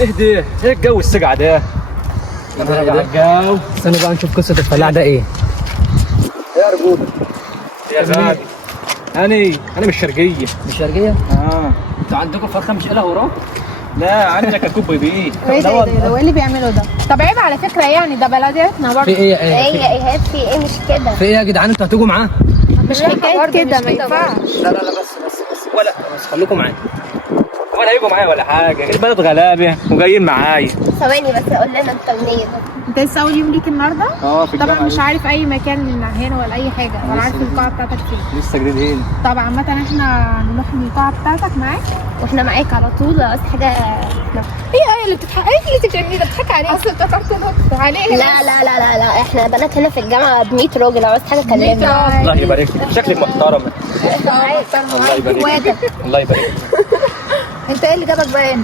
اهدي، ايه الجو السجع ده؟ الجو. استنى بقى نشوف قصة الفلاح ده ايه. يا رجولة يا غالي. انا من الشرقية. مش شرقية؟ اه. انتوا عندكم فرخة مش إلها وراك؟ لا عندك اكوب بيه. ايه ده ايه اللي بيعملوا ده؟ طب عيب على فكره، يعني ده بلدياتنا برضه. في ايه ايهاب في ايه؟ مش كده. في ايه يا جدعان؟ انتوا هتيجوا معاه؟ مش حكايه كده، ما ينفعش. لا بس ولا بس خليكم معايا. ولا هيجوا معايا ولا حاجة، البلد غلابة وجايين معايا. ثواني بس قول لنا انت منين. انت لسه اول يوم ليك النهارده؟ اه في طبعا الجامعة. مش عارف اي مكان هنا ولا اي حاجه، ولا عارف القاعه بتاعتك فين. لسه جديد هنا. طبعا عامه احنا نروح القاعه بتاعتك معاك. واحنا معاك على طول، بس حاجه. هي اللي بتضحك، ايه اللي بتعملي ده؟ بتضحك عليك اصل افتكرت نط عليه. لا احنا بنات هنا في الجامعه ب 100 راجل، عاوز حاجه كلمنا. الله يبارك لك، شكلك محترمة. الله يبارك لك. الله يبارك لك. انت ايه اللي جابك بقى هنا؟